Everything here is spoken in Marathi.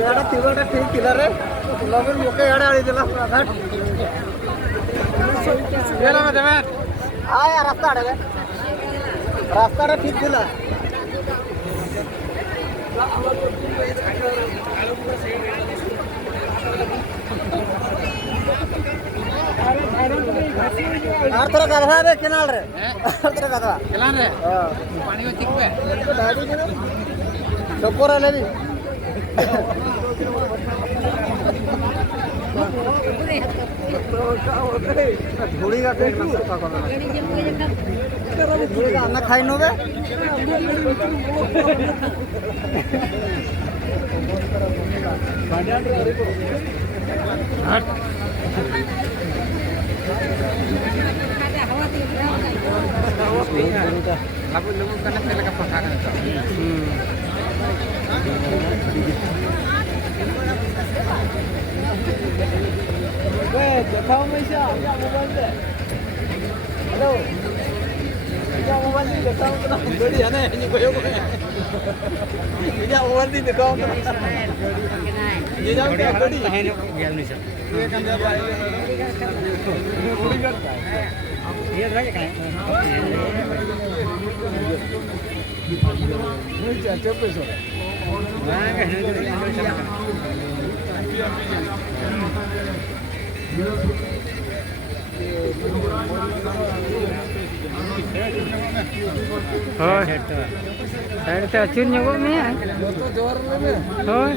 याडा तिगोटा ठीक किला रे लगन मुके याडा आळी दिला घाट गेला मध्ये मॅन आ रास्ता आडे रास्ता रे ठीक दिला आर तरह गधा रे किनाल रे आर तरह गधा किनाल रे पानी में चिक पे दादी के सपोर आले भी धूड़ी का पेट में का करना धूड़ी का अन्ना खाई नो बे labu karena tele ka pasangan itu. Kau Malaysia, ya mobile deh. Halo. Ya mobile ni kau kena beli ya nih, ini koyo koyo. Ya mobile ni kau kena. Ye jam क्या बड़ी है गेल नहीं सर ये kan dia baik budi करता है ये रह गया नहीं चाहते पैसा ना हाँ साइड से अच्छी नहीं वो में तो जोर में हाँ